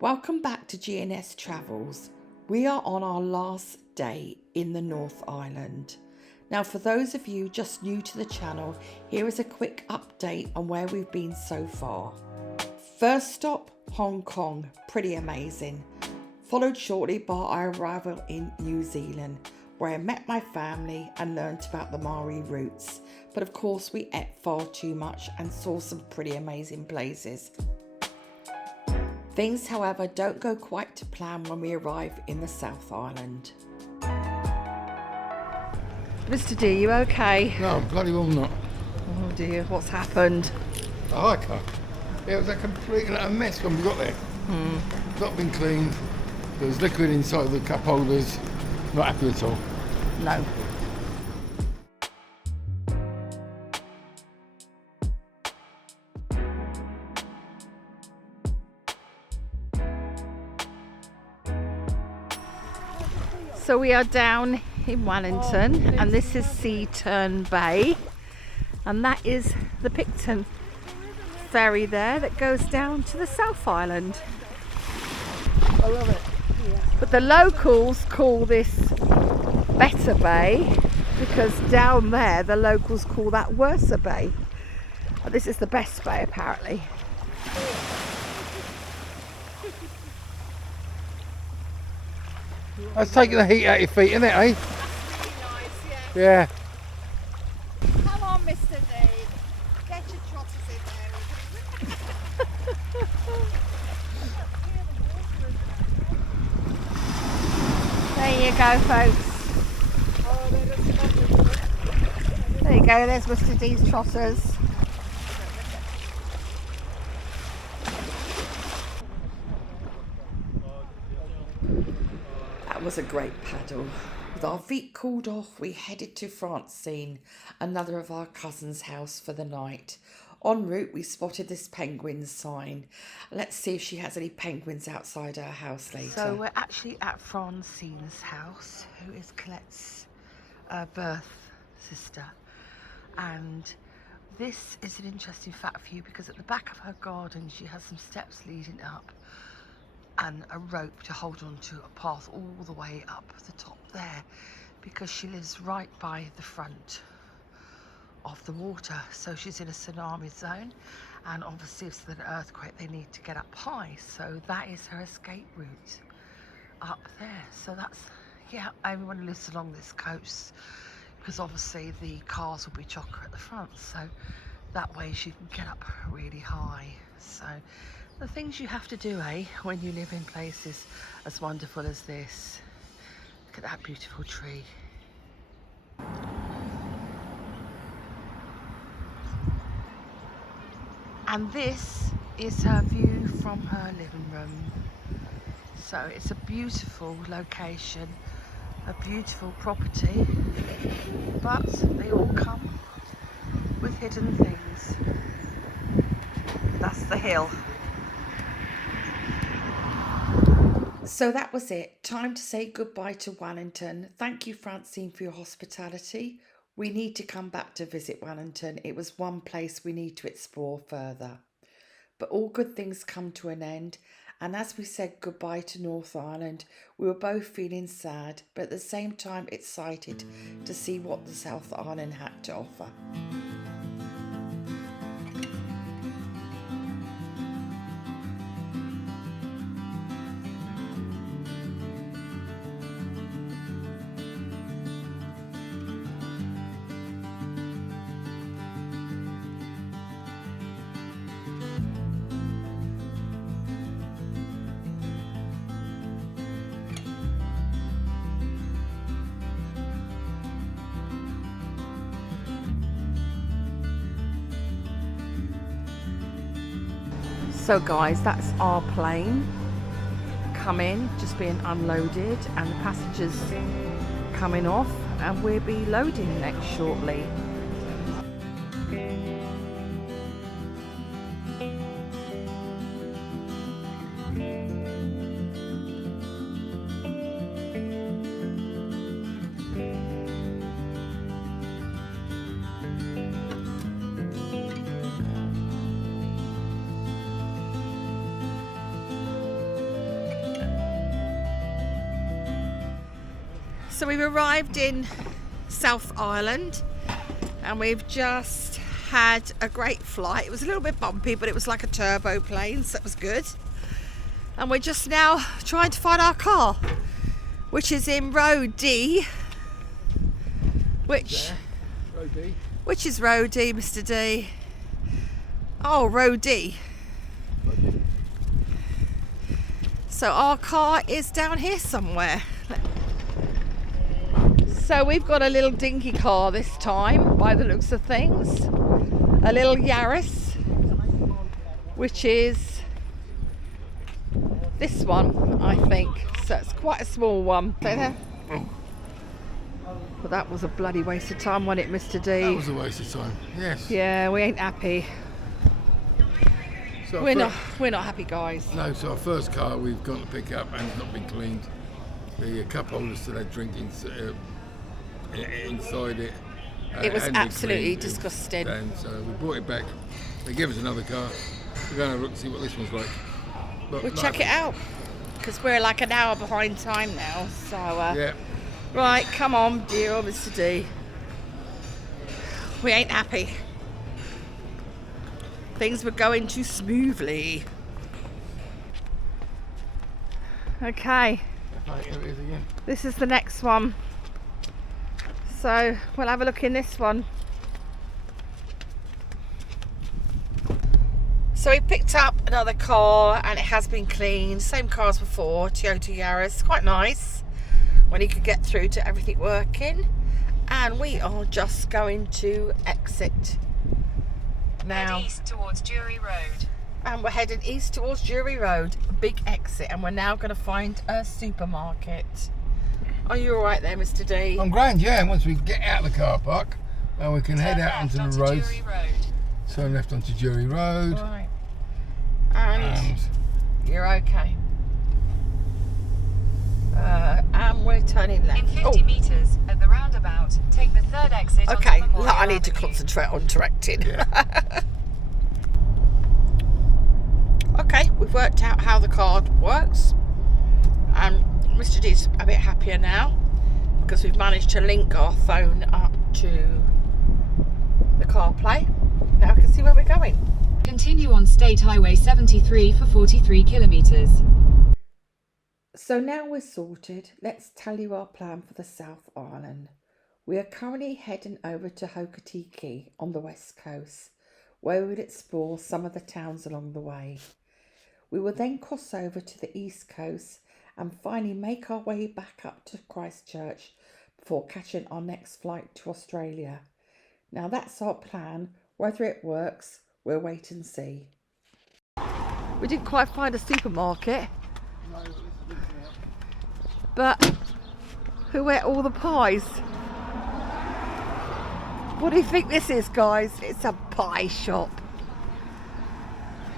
Welcome back to G&STravels. We are on our last day in the North Island. Now, for those of you just new to the channel, here is a quick update on where we've been so far. First stop, Hong Kong, pretty amazing. Followed shortly by our arrival in New Zealand, where I met my family and learnt about the Maori roots. But of course we ate far too much and saw some pretty amazing places. Things, however, don't go quite to plan when we arrive in the South Island. Mr. D, you okay? No, bloody well not. Oh dear, what's happened? The hiker. It was a complete and utter mess when we got there. Not been cleaned. There was liquid inside the cup holders. Not happy at all. No. So we are down in Wellington, and this is Sea-Turn Bay, and that is the Picton ferry there that goes down to the South Island. I love it. But the locals call this Better Bay because down there the locals call that Worse Bay. And this is the best bay apparently. That's taking the heat out of your feet, isn't it, eh? Nice, yeah. Yeah. Come on, Mr. D. Get your trotters in there. There you go, folks. There you go, there's Mr. D's trotters. That was a great paddle. With our feet cooled off, we headed to Francine, another of our cousin's house, for the night. En route, we spotted this penguin sign. Let's see if she has any penguins outside her house later. So we're actually at Francine's house, who is Colette's birth sister. And this is an interesting fact for you because at the back of her garden, she has some steps leading up and a rope to hold on to a path all the way up the top there, because she lives right by the front of the water, so she's in a tsunami zone, and obviously if there's an earthquake they need to get up high, so that is her escape route up there. So that's, yeah, everyone who lives along this coast, because obviously the cars will be chocker at the front, so that way she can get up really high. So the things you have to do, when you live in places as wonderful as this. Look at that beautiful tree. And this is her view from her living room. So it's a beautiful location, a beautiful property, but they all come with hidden things. That's the hill. So that was it. Time to say goodbye to Wellington. Thank you, Francine, for your hospitality. We need to come back to visit Wellington. It was one place we need to explore further. But all good things come to an end. And as we said goodbye to North Island, we were both feeling sad, but at the same time excited to see what the South Island had to offer. So guys, that's our plane come in, just being unloaded, and the passengers coming off, and we'll be loading next shortly. So we've arrived in South Ireland and we've just had a great flight. It was a little bit bumpy, but it was like a turbo plane, so it was good. And we're just now trying to find our car, which is in row D. Which is row D, Mr. D? Oh, row D. So our car is down here somewhere. So we've got a little dinky car this time, by the looks of things. A little Yaris, which is this one, I think. So it's quite a small one. Stay there. But that was a bloody waste of time, wasn't it, Mr. D? That was a waste of time, yes. Yeah, we ain't happy. So We're not happy, guys. No, so our first car we've gone to pick up and it's not been cleaned. The cup holders still had drink inside it. It was hadn't been absolutely cleaned. disgusting. And so we brought it back. They gave us another car. We're going to look see what this one's like. But We'll check it out because we're like an hour behind time now. So Yeah. right, come on, dear old Mr. D. We ain't happy. Things were going too smoothly. Okay, Here it is again. this is the next one. So we'll have a look in this one. So we picked up another car and it has been cleaned. Same car as before, Toyota Yaris. Quite nice when you could get through to everything working. And we are just going to exit now. Head east towards Jury Road. And we're heading east towards Jury Road. Big exit. And we're now going to find a supermarket. Are you all right there, Mr. D? I'm grand, yeah. And once we get out of the car park, we can head Turn out left onto the onto roads. Jury Road. Turn left onto Jury Road. Right. And you're okay. And we're turning left. In 50 metres at the roundabout, take the third exit Okay, onto Memorial I need to Avenue. concentrate on directing. Yeah. Okay, we've worked out how the card works. And Mr. D's a bit happier now because we've managed to link our phone up to the CarPlay. Now I can see where we're going. Continue on State Highway 73 for 43 kilometres. So now we're sorted, let's tell you our plan for the South Island. We are currently heading over to Hokitika on the west coast, where we will explore some of the towns along the way. We will then cross over to the east coast and finally make our way back up to Christchurch before catching our next flight to Australia. Now that's our plan. Whether it works, we'll wait and see. We didn't quite find a supermarket. But who ate all the pies? What do you think this is, guys? It's a pie shop.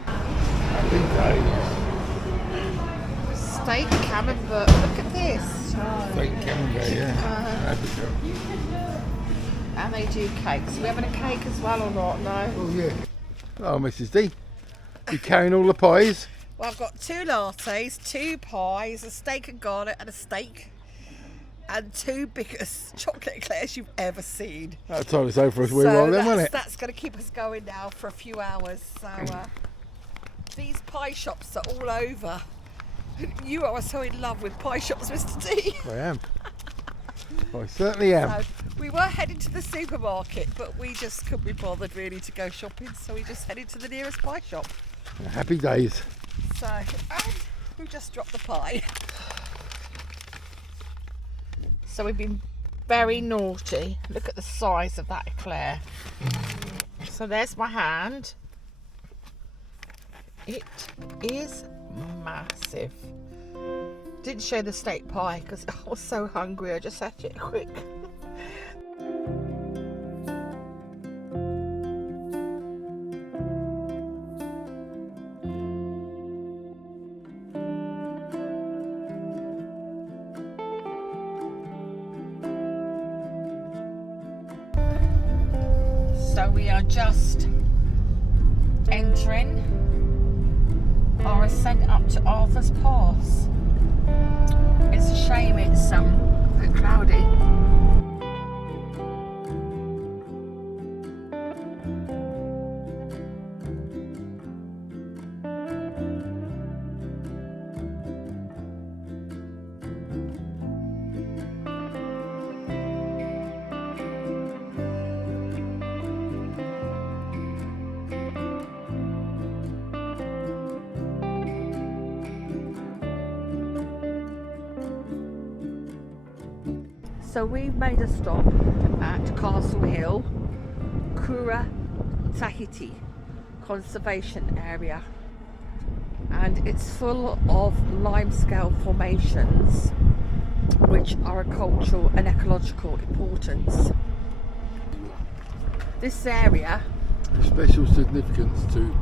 Happy days. Steak camembert. Look at this. Steak camembert, yeah. Happy days. And they do cakes. Are we having a cake as well or not? No. Oh, yeah. Oh, Mrs. D. You carrying all the pies? Well, I've got 2 lattes, 2 pies, a steak and garlic and a steak, and 2 biggest chocolate eclairs you've ever seen. That told us over for us, we were then, wasn't it? That's going to keep us going now for a few hours. So these pie shops are all over. You are so in love with pie shops, Mr. D. I am. I certainly am. So we were heading to the supermarket, but we just couldn't be bothered really to go shopping, so we just headed to the nearest pie shop. Happy days. So, and we just dropped the pie. So we've been very naughty. Look at the size of that eclair. So there's my hand. It is massive. Didn't show the steak pie because I was so hungry. I just ate it quick. So we are just entering our ascent up to Arthur's Pass. It's a shame it's a bit cloudy. So we've made a stop at Castle Hill, Kura Tahiti Conservation Area, and it's full of limescale formations which are of cultural and ecological importance. This area Of special significance to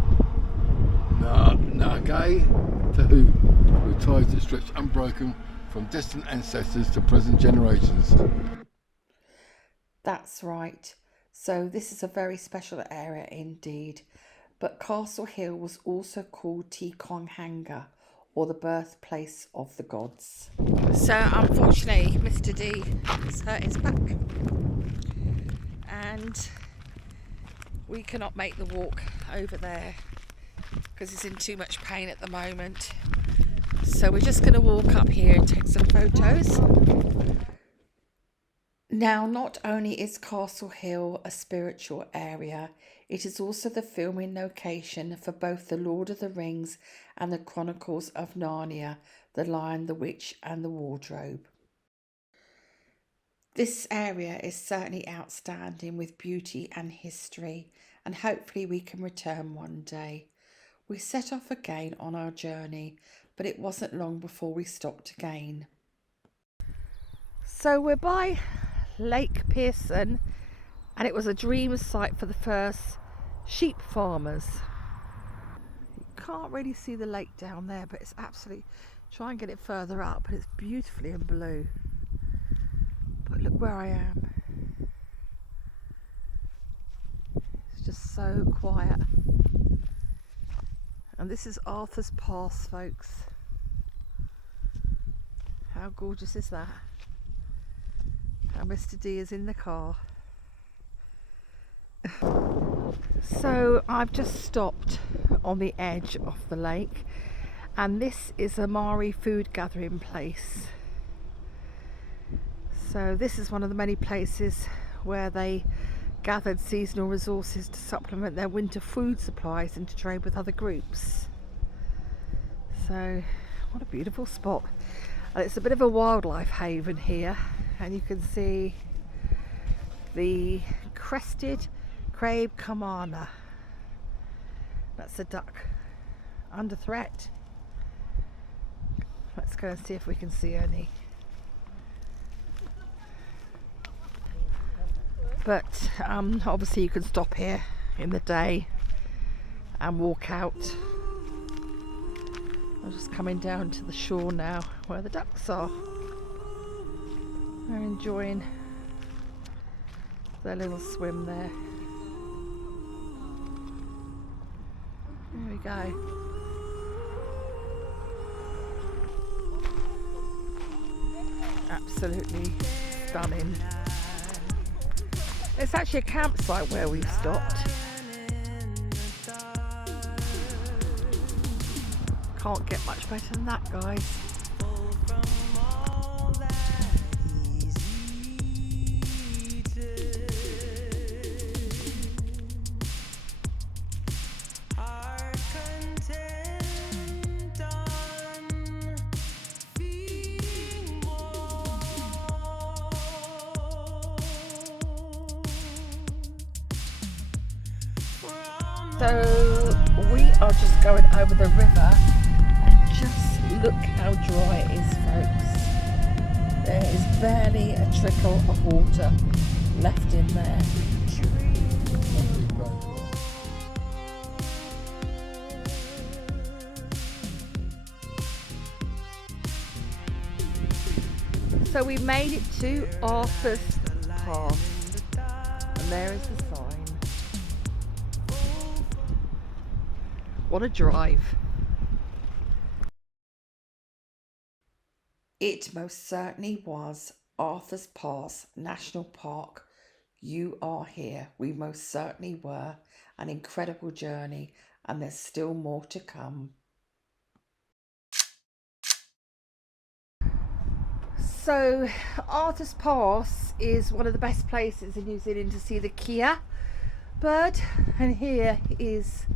Nage Tahu, with ties that stretch unbroken from distant ancestors to present generations. That's right. So this is a very special area indeed. But Castle Hill was also called Tikong Hanga, or the birthplace of the gods. So unfortunately, Mr. D has hurt his back, and we cannot make the walk over there because he's in too much pain at the moment. So we're just going to walk up here and take some photos. Now, not only is Castle Hill a spiritual area, it is also the filming location for both The Lord of the Rings and the Chronicles of Narnia, The Lion, the Witch and the Wardrobe. This area is certainly outstanding with beauty and history, and hopefully we can return one day. We set off again on our journey, but it wasn't long before we stopped again. So we're by Lake Pearson, and it was a dream site for the first sheep farmers. You can't really see the lake down there, but it's absolutely, try and get it further up, but it's beautifully in blue. But look where I am. It's just so quiet. And this is Arthur's Pass, folks. How gorgeous is that? And Mr. D is in the car. So I've just stopped on the edge of the lake, and this is a Maori food gathering place. So this is one of the many places where they gathered seasonal resources to supplement their winter food supplies and to trade with other groups. So what a beautiful spot. And it's a bit of a wildlife haven here, and you can see the crested crabe kamana. That's a duck under threat. Let's go and see if we can see any. But obviously you can stop here in the day and walk out. I'm just coming down to the shore now where the ducks are. They're enjoying their little swim there. There we go. Absolutely stunning. It's actually a campsite where we've stopped. Can't get much better than that, guys. So we are just going over the river, and just look how dry it is, folks. There is barely a trickle of water left in there. So we made it to Arthur's Pass, and there is the sign. What a drive. It most certainly was. Arthur's Pass National Park. You are here. We most certainly were. An incredible journey, and there's still more to come. So, Arthur's Pass is one of the best places in New Zealand to see the kea bird, and here is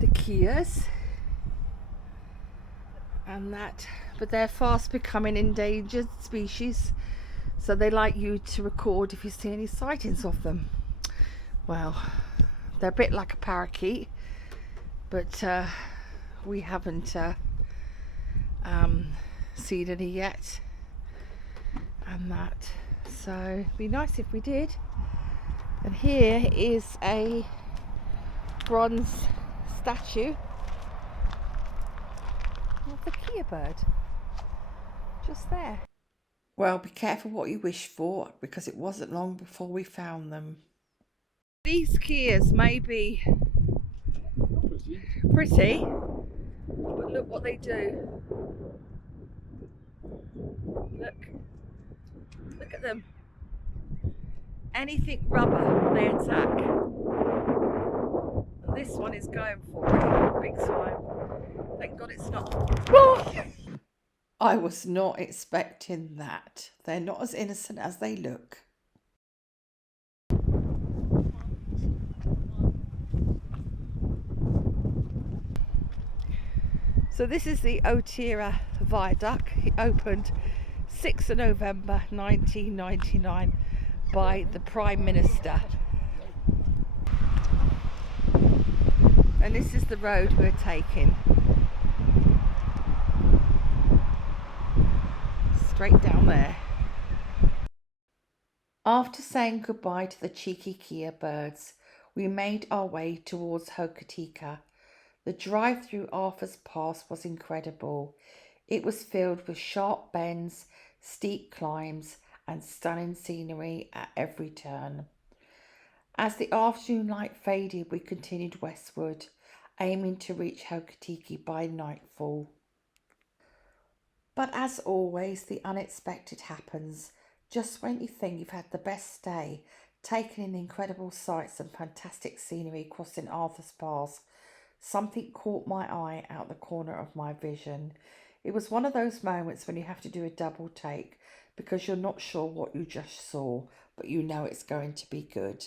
the keas, and that, but they're fast becoming endangered species, so they like you to record if you see any sightings of them. Well, they're a bit like a parakeet, but we haven't seen any yet, and that, so it'd be nice if we did. And here is a bronze statue of the kea bird, just there. Well, be careful what you wish for, because it wasn't long before we found them. These keas may be pretty, but look what they do. Look at them. Anything rubber, they attack. And this one is going for it, big time. Thank God it's not. Oh! I was not expecting that. They're not as innocent as they look. So this is the Hokitika Viaduct. It opened 6th of November 1999 by the Prime Minister. And this is the road we're taking. Straight down there. After saying goodbye to the cheeky kea birds, we made our way towards Hokitika. The drive through Arthur's Pass was incredible. It was filled with sharp bends, steep climbs, and stunning scenery at every turn. As the afternoon light faded, we continued westward, aiming to reach Hokitika by nightfall. But as always, the unexpected happens. Just when you think you've had the best day, taking in incredible sights and fantastic scenery crossing Arthur's Pass, something caught my eye out the corner of my vision. It was one of those moments when you have to do a double take because you're not sure what you just saw, but you know it's going to be good.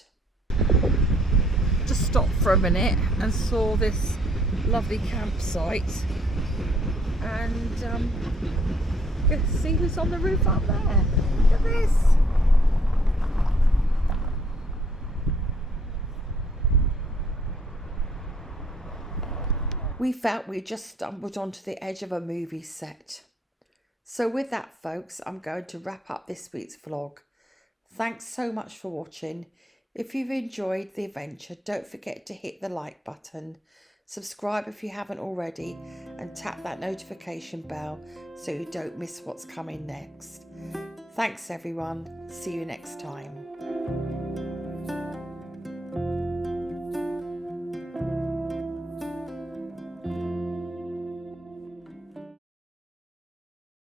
Just stopped for a minute and saw this lovely campsite, and see who's on the roof up there. Look at this. We felt we just stumbled onto the edge of a movie set. So with that, folks, I'm going to wrap up this week's vlog. Thanks so much for watching. If you've enjoyed the adventure, don't forget to hit the like button, subscribe if you haven't already, and tap that notification bell so you don't miss what's coming next. Thanks everyone. See you next time.